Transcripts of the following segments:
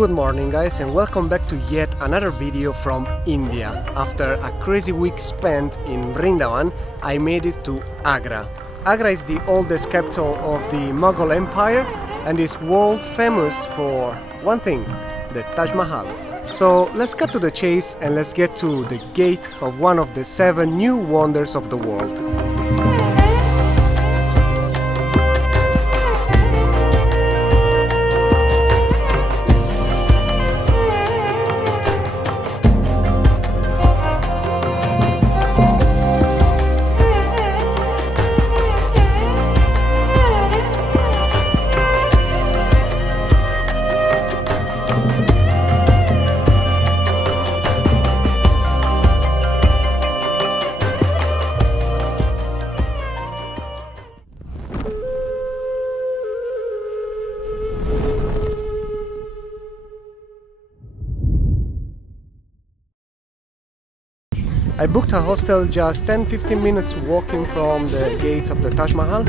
Good morning guys, and welcome back to yet another video from India. After a crazy week spent in Vrindavan, I made it to Agra. Agra is the oldest capital of the Mughal Empire and is world famous for one thing, the Taj Mahal. So let's cut to the chase and let's get to the gate of one of the 7 new wonders of the world. I booked a hostel just 10-15 minutes walking from the gates of the Taj Mahal.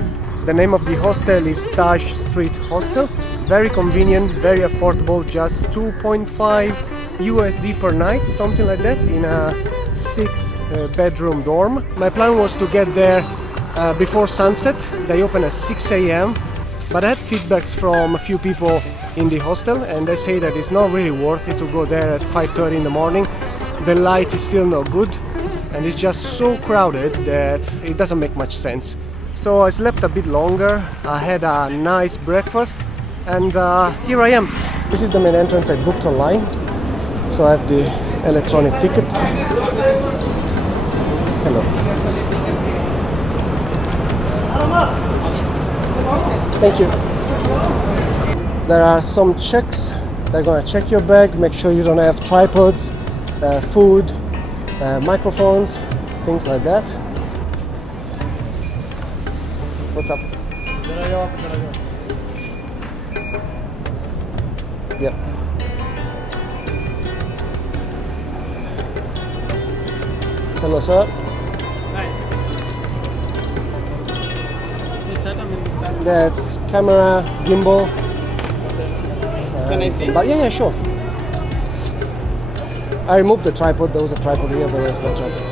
The name of the hostel is Taj Street Hostel. Very convenient, very affordable, just 2.5 USD per night, something like that, in a 6-bedroom dorm. My plan was to get there before sunset. They open at 6 AM, but I had feedbacks from a few people in the hostel and they say that it's not really worth it to go there at 5:30 in the morning. The light is still not good and it's just so crowded that it doesn't make much sense. So I slept a bit longer, I had a nice breakfast, and here I am. This is the main entrance. I booked online, so I have the electronic ticket. Hello. Thank you. There are some checks. They're gonna check your bag, make sure you don't have tripods, food, microphones, things like that. What's up? Yep. Hello, sir. Hi. It's set up in this bag. That's camera, gimbal. Can I see? But yeah, sure. I removed the tripod. There was a tripod here, but there's no tripod.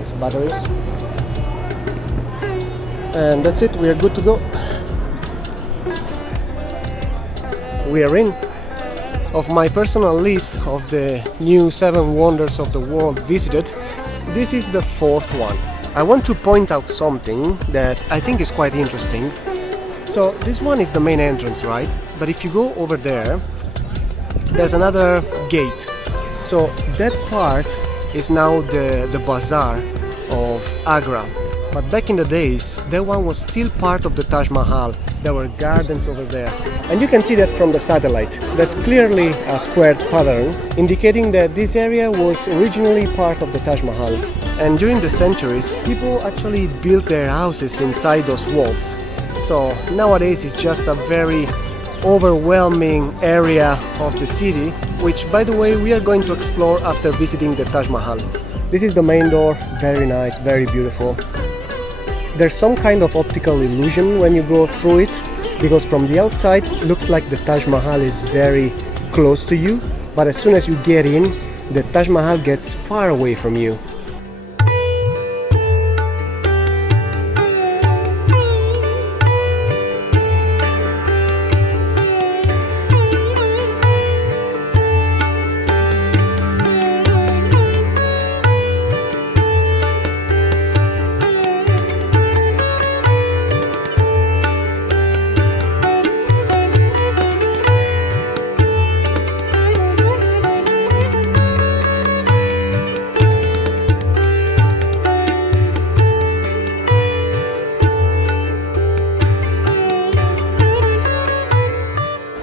It's batteries. And that's it, we are good to go. We are in. Of my personal list of the new 7 wonders of the world visited, this is the 4th one. I want to point out something that I think is quite interesting. So this one is the main entrance, right? But if you go over there, there's another gate. So that part is now the bazaar of Agra. But back in the days, that one was still part of the Taj Mahal. There were gardens over there. And you can see that from the satellite. There's clearly a squared pattern, indicating that this area was originally part of the Taj Mahal. And during the centuries, people actually built their houses inside those walls. So nowadays it's just a very overwhelming area of the city, which, by the way, we are going to explore after visiting the Taj Mahal. This is the main door, very nice, very beautiful. There's some kind of optical illusion when you go through it, because from the outside it looks like the Taj Mahal is very close to you, but as soon as you get in, the Taj Mahal gets far away from you.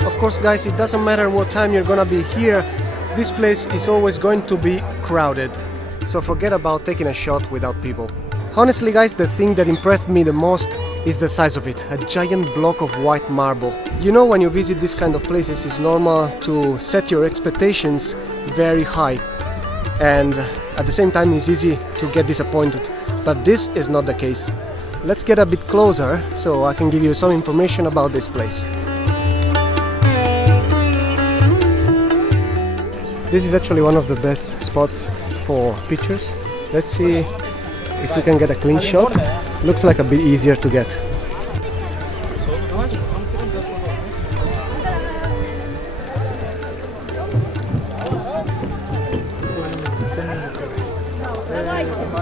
Of course guys, it doesn't matter what time you're gonna be here, this place is always going to be crowded. So forget about taking a shot without people. Honestly guys, the thing that impressed me the most is the size of it, a giant block of white marble. You know, when you visit this kind of places, it's normal to set your expectations very high. And at the same time it's easy to get disappointed. But this is not the case. Let's get a bit closer so I can give you some information about this place. This is actually one of the best spots for pictures. Let's see if we can get a clean shot. Looks like a bit easier to get.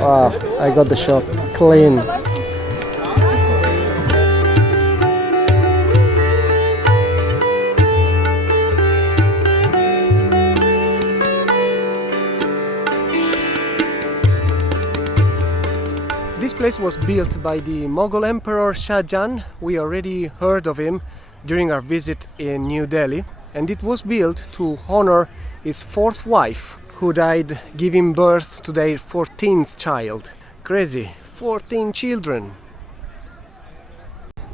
Wow, I got the shot clean. This place was built by the Mughal Emperor Shah Jahan. We already heard of him during our visit in New Delhi, and it was built to honor his fourth wife, who died giving birth to their 14th child. Crazy, 14 children.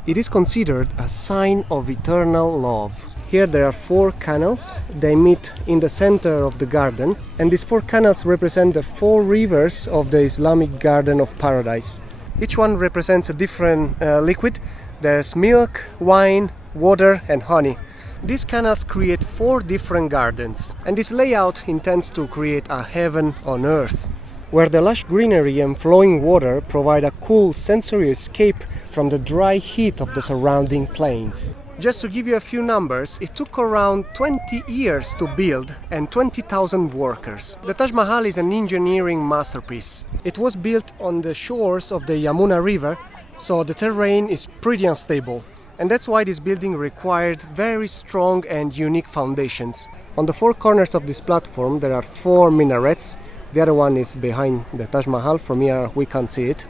It is considered a sign of eternal love. Here there are 4 canals. They meet in the center of the garden, and these 4 canals represent the 4 rivers of the Islamic Garden of Paradise. Each one represents a different liquid. There's milk, wine, water and honey. These canals create 4 different gardens, and this layout intends to create a heaven on earth, where the lush greenery and flowing water provide a cool sensory escape from the dry heat of the surrounding plains. Just to give you a few numbers, it took around 20 years to build and 20,000 workers. The Taj Mahal is an engineering masterpiece. It was built on the shores of the Yamuna River, so the terrain is pretty unstable. And that's why this building required very strong and unique foundations. On the 4 corners of this platform there are 4 minarets. The other one is behind the Taj Mahal. From here we can't see it.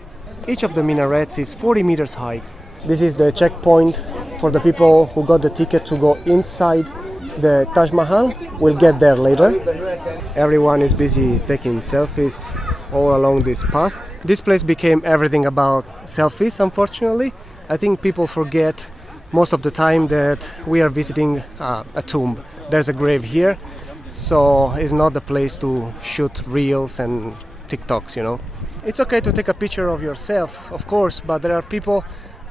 Each of the minarets is 40 meters high. This is the checkpoint for the people who got the ticket to go inside the Taj Mahal. We'll get there later. Everyone is busy taking selfies all along this path. This place became everything about selfies, unfortunately. I think people forget most of the time that we are visiting a tomb. There's a grave here, so it's not the place to shoot reels and TikToks, you know. It's okay to take a picture of yourself, of course, but there are people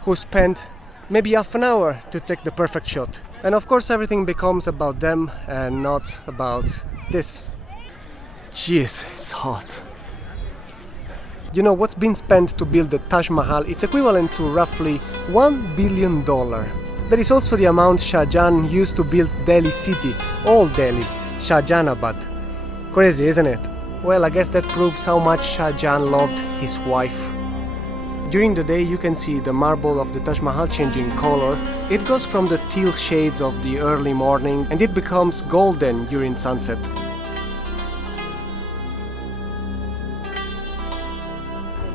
who spend maybe half an hour to take the perfect shot. And of course everything becomes about them and not about this. Jeez, it's hot. You know what's been spent to build the Taj Mahal? It's equivalent to roughly $1 billion. That is also the amount Shah Jahan used to build Delhi city, old Delhi, Shah Jahanabad. Crazy, isn't it? Well, I guess that proves how much Shah Jahan loved his wife. During the day you can see the marble of the Taj Mahal changing color. It goes from the teal shades of the early morning and it becomes golden during sunset.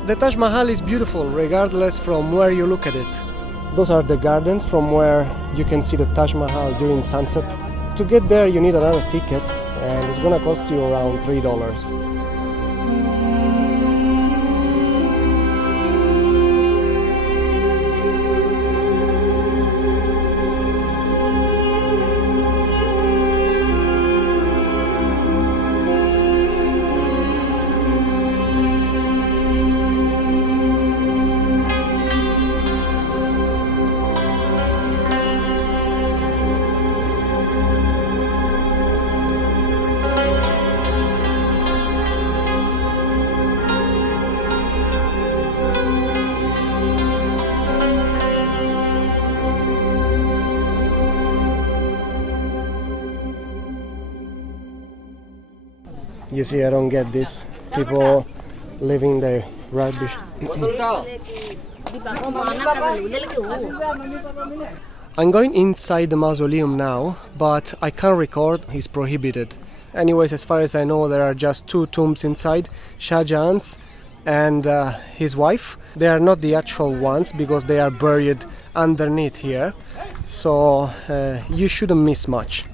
The Taj Mahal is beautiful regardless from where you look at it. Those are the gardens from where you can see the Taj Mahal during sunset. To get there you need another ticket and it's gonna cost you around $3. You see, I don't get this. People leaving their rubbish. I'm going inside the mausoleum now, but I can't record, it's prohibited. Anyways, as far as I know, there are just 2 tombs inside, Shah Jahan's and his wife. They are not the actual ones because they are buried underneath here, so you shouldn't miss much.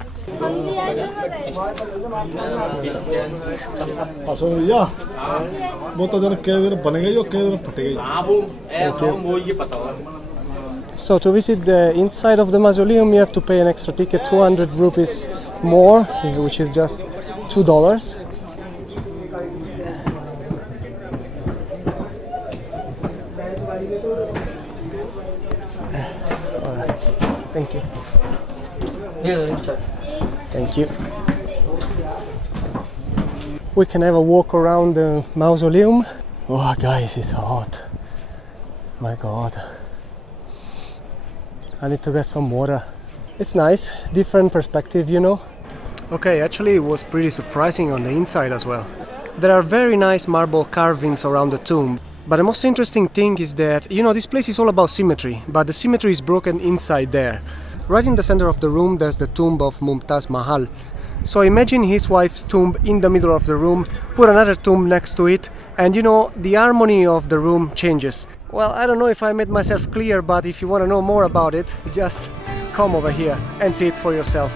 So to visit the inside of the mausoleum you have to pay an extra ticket, 200 rupees more, which is just $2. Alright. Thank you. Thank you. We can have a walk around the mausoleum. Oh guys, it's hot. My god. I need to get some water. It's nice, different perspective, you know. Okay, actually it was pretty surprising on the inside as well. There are very nice marble carvings around the tomb. But the most interesting thing is that, you know, this place is all about symmetry, but the symmetry is broken inside there. Right in the center of the room there's the tomb of Mumtaz Mahal. So imagine his wife's tomb in the middle of the room, put another tomb next to it, and you know, the harmony of the room changes. Well, I don't know if I made myself clear, but if you want to know more about it, just come over here and see it for yourself.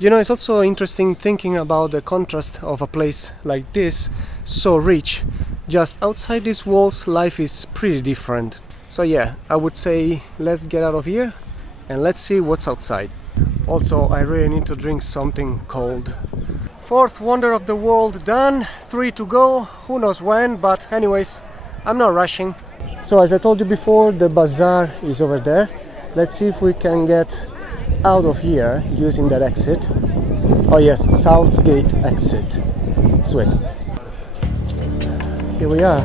You know, it's also interesting thinking about the contrast of a place like this, so rich. Just outside these walls, life is pretty different. So yeah, I would say let's get out of here and let's see what's outside. Also, I really need to drink something cold. Fourth wonder of the world done, 3 to go, who knows when, but anyways, I'm not rushing. So as I told you before, the bazaar is over there. Let's see if we can get out of here using that exit. Oh yes, South Gate exit. Sweet. Here we are.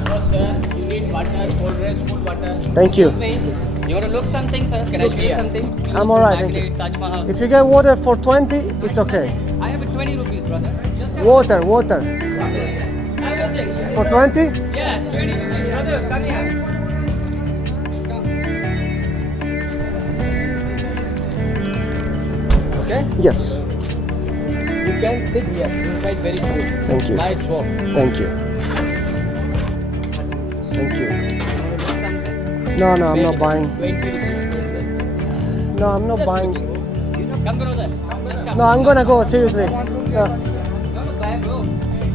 You need water, cold drinks, food, water. Thank you. Excuse me. You want to look something, sir? Can I show you something? I'm alright, thank you. Taj Mahal. If you get water for 20, it's okay. I have a 20 rupees, brother. Just have Water. I have a 6. For 20? Yes, 20 rupees, brother. Come here. Okay? Yes. You can sit here. Inside very cool. Thank you. Lights off. Thank you. Thank you. Something. No, I'm not buying. 20 rupees. No, I'm not buying. Come, brother. Just come. No, I'm gonna go, seriously. No, No, buy, bro.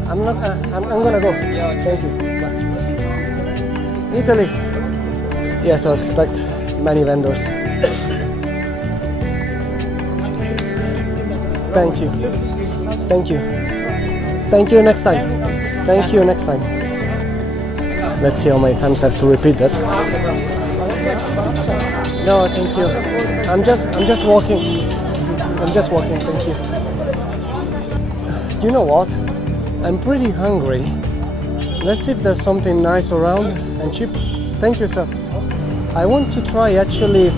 I'm not. I'm gonna go. Yeah, Thank you. Bye. Italy. Yes, I expect many vendors. Thank you. Thank you. Thank you next time. Thank you next time. Let's see how many times I have to repeat that. No, thank you. I'm just walking. I'm just walking, thank you. You know what? I'm pretty hungry. Let's see if there's something nice around and cheap. Thank you, sir. I want to try actually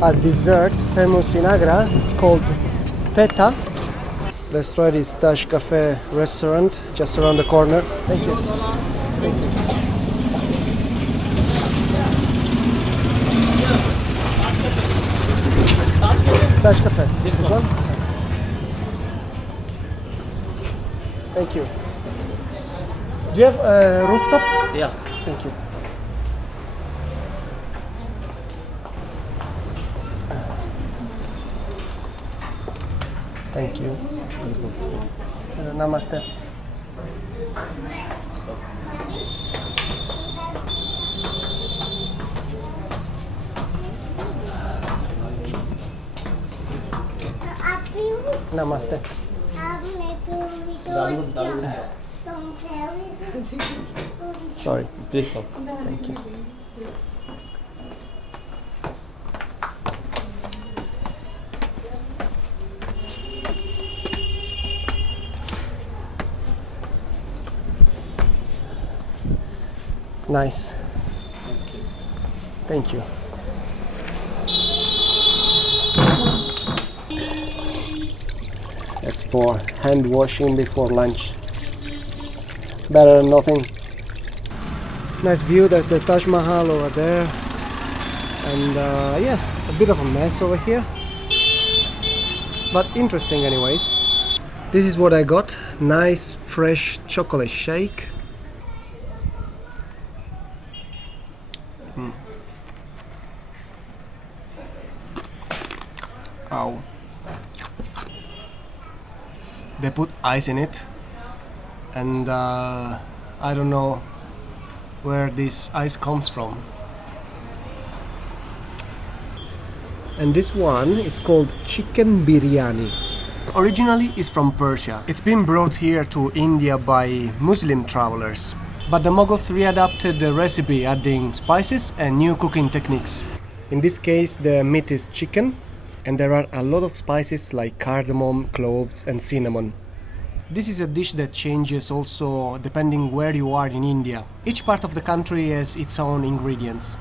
a dessert famous in Agra. It's called Petha. Let's try this Taj Cafe restaurant just around the corner. Thank you. Thank you. Taj Cafe. This one? Thank you. Do you have a rooftop? Yeah. Thank you. Thank you. Namaste. Namaste. Sorry. Please come. Thank you. Nice. Thank you. That's for hand washing before lunch. Better than nothing. Nice view. There's the Taj Mahal over there. And yeah, a bit of a mess over here. but interesting anyways. This is what I got. Nice fresh chocolate shake. Ow. They put ice in it, and I don't know where this ice comes from. And this one is called chicken biryani. Originally it's from Persia. It's been brought here to India by Muslim travelers. But the Mughals readapted the recipe, adding spices and new cooking techniques. In this case the meat is chicken, and there are a lot of spices like cardamom, cloves and cinnamon. This is a dish that changes also depending where you are in India. Each part of the country has its own ingredients.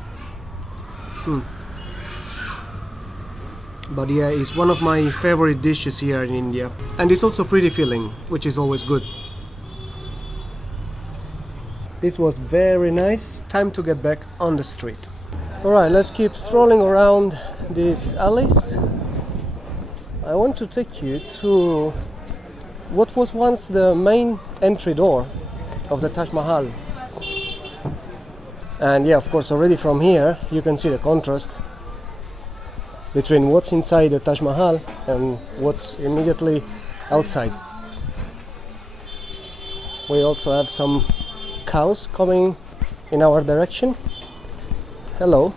But yeah, it's one of my favorite dishes here in India. And it's also pretty filling, which is always good. This was very nice. Time to get back on the street. Alright, let's keep strolling around these alleys. I want to take you to what was once the main entry door of the Taj Mahal. And yeah, of course, already from here you can see the contrast between what's inside the Taj Mahal and what's immediately outside. We also have some cows coming in our direction. Hello.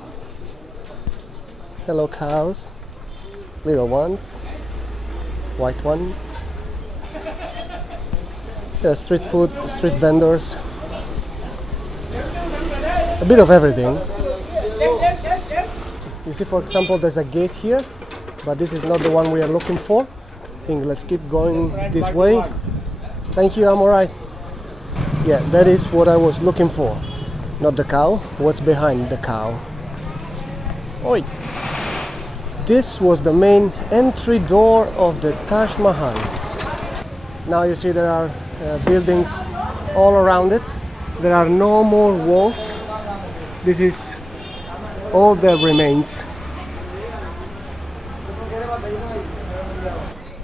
Hello cows. Little ones. White one. Yeah, street food, street vendors. A bit of everything. You see, for example, there's a gate here, but this is not the one we are looking for. I think let's keep going this way. Thank you, I'm alright. Yeah, that is what I was looking for. Not the cow, what's behind the cow. Oi! This was the main entry door of the Taj Mahal. Now you see there are buildings all around it. There are no more walls. This is all that remains.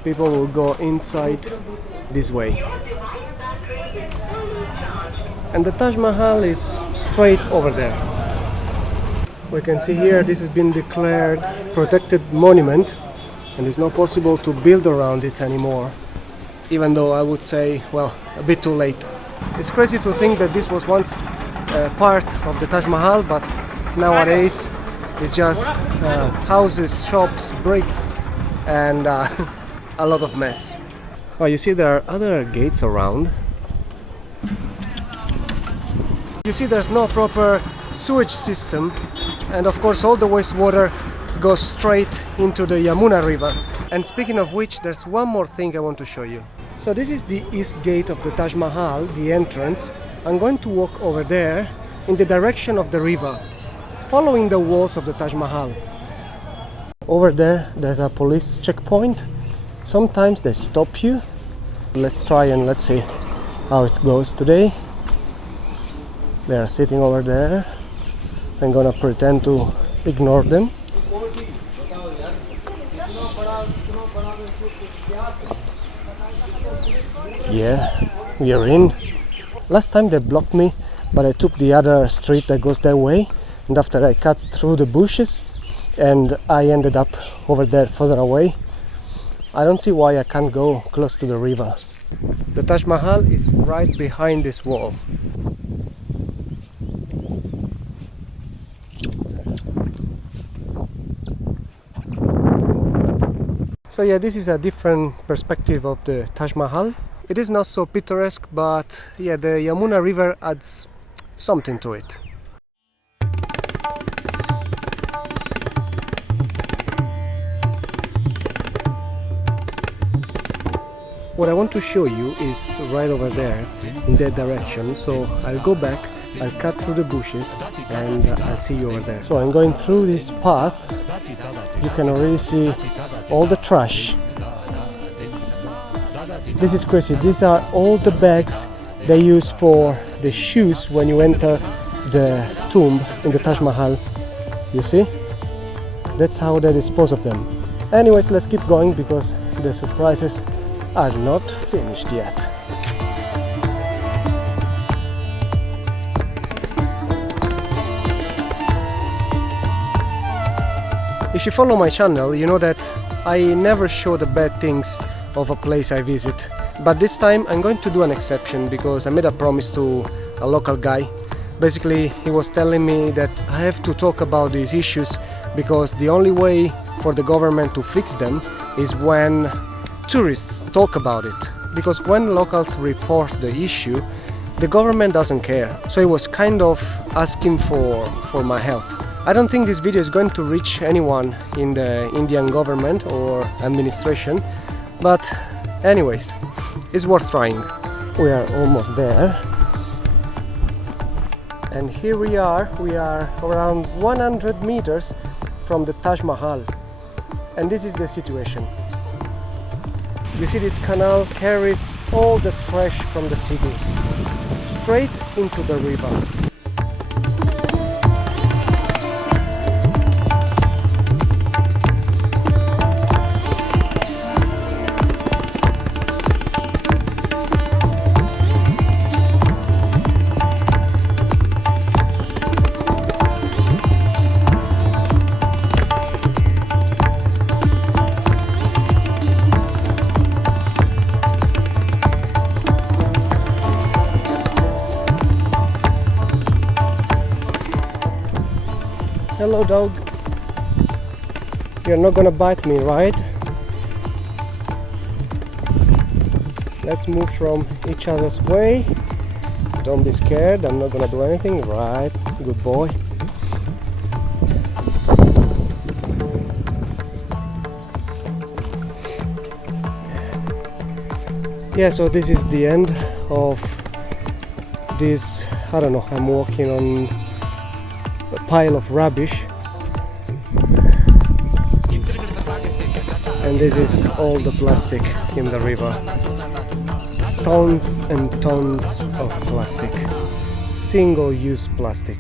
People will go inside this way. And the Taj Mahal is straight over there. We can see here this has been declared protected monument and it's not possible to build around it anymore. Even though I would say, well, a bit too late. It's crazy to think that this was once part of the Taj Mahal, but nowadays it's just houses, shops, bricks and a lot of mess. Oh, you see there are other gates around. You see there's no proper sewage system, and of course all the wastewater goes straight into the Yamuna River. And speaking of which, there's one more thing I want to show you. So this is the east gate of the Taj Mahal, the entrance. I'm going to walk over there in the direction of the river, following the walls of the Taj Mahal. Over there, there's a police checkpoint. Sometimes they stop you. Let's try and let's see how it goes today. They are sitting over there. I'm gonna pretend to ignore them. Yeah, we are in. Last time they blocked me, but I took the other street that goes that way, and after I cut through the bushes and I ended up over there further away. I don't see why I can't go close to the river. The Taj Mahal is right behind this wall. So yeah, this is a different perspective of the Taj Mahal. It is not so picturesque, but yeah, the Yamuna River adds something to it. What I want to show you is right over there, in that direction. So I'll go back, I'll cut through the bushes, and I'll see you over there. So I'm going through this path. You can already see all the trash. This is crazy. These are all the bags they use for the shoes when you enter the tomb in the Taj Mahal. You see? That's how they dispose of them. Anyways, let's keep going because the surprises are not finished yet. If you follow my channel, you know that I never show the bad things of a place I visit. But this time I'm going to do an exception because I made a promise to a local guy. Basically, he was telling me that I have to talk about these issues because the only way for the government to fix them is when tourists talk about it. Because when locals report the issue, the government doesn't care. So he was kind of asking for my help. I don't think this video is going to reach anyone in the Indian government or administration, but anyways, it's worth trying. We are almost there. And here we are around 100 meters from the Taj Mahal. And this is the situation. You see, this canal carries all the trash from the city straight into the river. Hello, dog. You're not gonna bite me, right? Let's move from each other's way. Don't be scared, I'm not gonna do anything. Right, good boy. Yeah, so this is the end of this, I don't know, I'm walking on a pile of rubbish, and this is all the plastic in the river. Tons and tons of plastic, single-use plastic.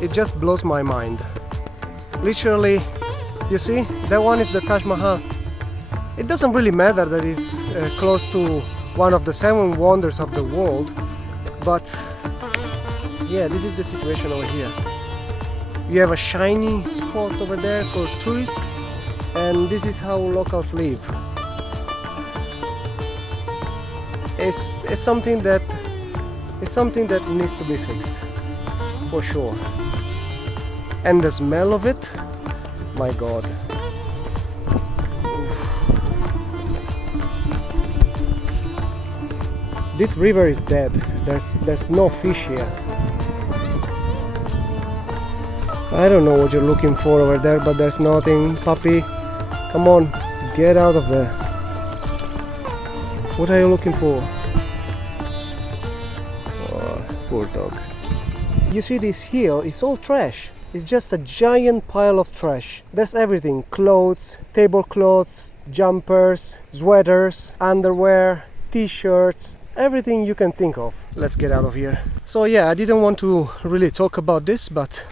It just blows my mind. Literally, you see, that one is the Taj Mahal. It doesn't really matter that it's close to one of the 7 wonders of the world, but yeah, this is the situation over here. You have a shiny spot over there for tourists, and this is how locals live. It's something that needs to be fixed, for sure. And the smell of it, my God. This river is dead. There's no fish here. I don't know what you're looking for over there, but there's nothing. Puppy, come on, get out of there. What are you looking for? Oh, poor dog. You see, this hill is all trash. It's just a giant pile of trash. There's everything: clothes, tablecloths, jumpers, sweaters, underwear, t-shirts, everything you can think of. Let's get out of here. So yeah, I didn't want to really talk about this, but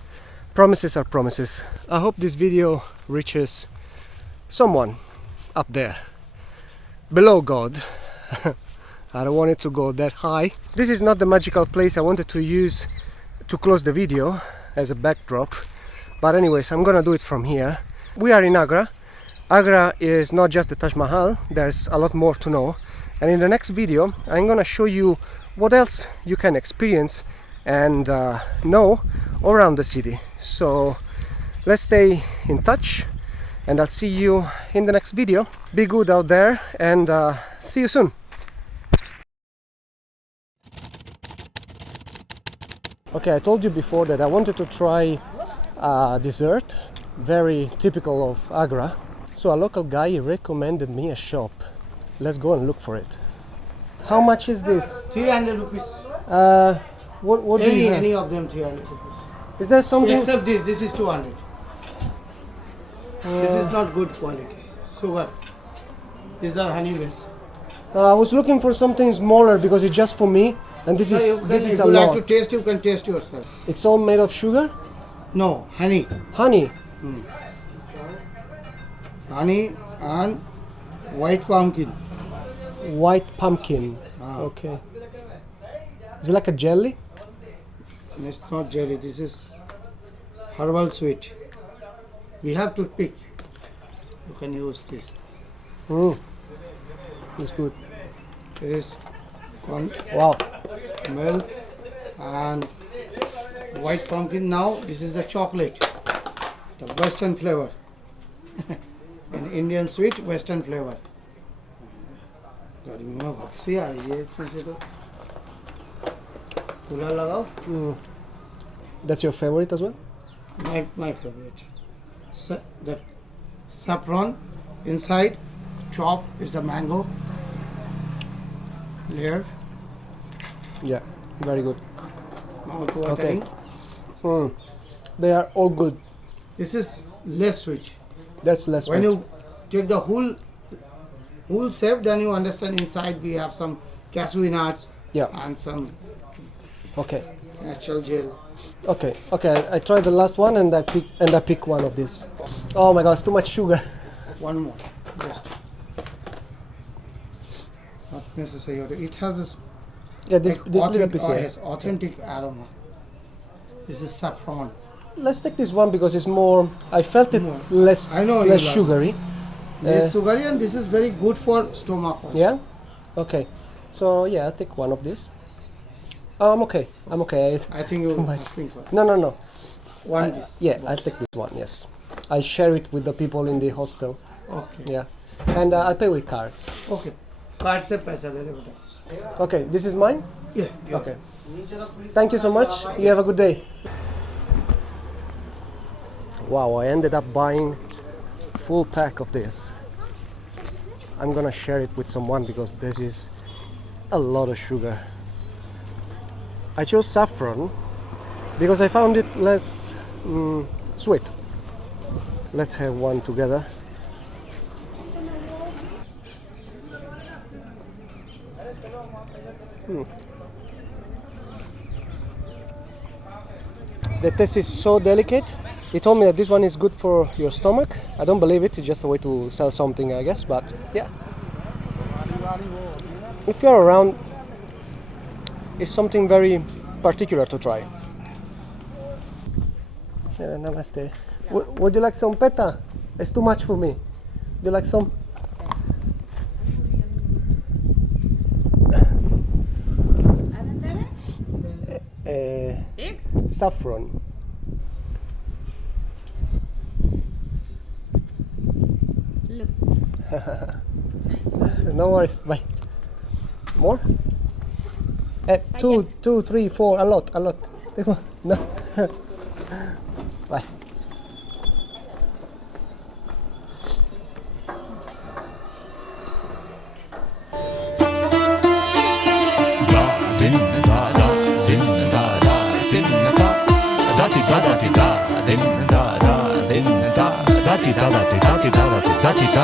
promises are promises. I hope this video reaches someone up there, below God. I don't want it to go that high. This is not the magical place I wanted to use to close the video as a backdrop, but anyways, I'm gonna do it from here. We are in Agra. Agra is not just the Taj Mahal, there's a lot more to know. And in the next video, I'm gonna show you what else you can experience and know around the city. So let's stay in touch, and I'll see you in the next video. Be good out there, and see you soon. Okay, I told you before that I wanted to try dessert, very typical of Agra. So a local guy recommended me a shop. Let's go and look for it. How much is this? 300 rupees. What do you have? Any of them 300 rupees. Is there something? Except this is 200. This is not good quality. Sugar. These are honey based. I was looking for something smaller because it's just for me, and this is If a you like lot. to taste, you can taste yourself. It's all made of sugar, No, honey. honey. Honey and white pumpkin. White pumpkin. Okay. Is it like a jelly? It's not jelly, this is herbal sweet. We have to pick. You can use this. It's good. This is Wow. milk and white pumpkin. Now this is the chocolate, the western flavor. An Indian sweet western flavor. गाड़ी में वापसी आ रही है इसमें से तो cooler लगाओ. That's your favorite as well? My favorite. The saffron inside, chop is the mango layer. Yeah, very good. Now to Okay. watering. They are all good. This is less sweet. That's less When sweet. you take the whole shape, then you understand inside we have some cashew nuts Yeah. and some Okay. natural gel. Okay. I tried the last one and I pick one of these. Oh my God, it's too much sugar. One more, just not necessary. It has this Yeah, this little piece here. yes, authentic aroma. This is saffron. Let's take this one because it's more. I felt it less. I know you less like- sugary. Less sugary, and this is very good for stomach also. Yeah. Okay. So yeah, I'll take one of these. Oh, I'm okay. I think you much. asking for No. one this. Yeah, I'll take this one. Yes. I share it with the people in the hostel. Okay. Yeah. And I pay with card. Okay. Card से पैसा ले ले बेटा. Okay. This is mine. Yeah. Okay. Thank you so much. You have a good day. Wow, I ended up buying full pack of this. I'm gonna share it with someone because this is a lot of sugar. I chose saffron because I found it less sweet. Let's have one together. The taste is so delicate. He told me that this one is good for your stomach. I don't believe it. It's just a way to sell something, I guess. But yeah, if you're around, it's something very particular to try. Yeah, namaste. Would you like some Petha? It's too much for me. Do you like some? Saffron. Look. No worries. Bye. More? Two, 3, 4. A lot. No. Bye. da da da da da da da da da da da da da da da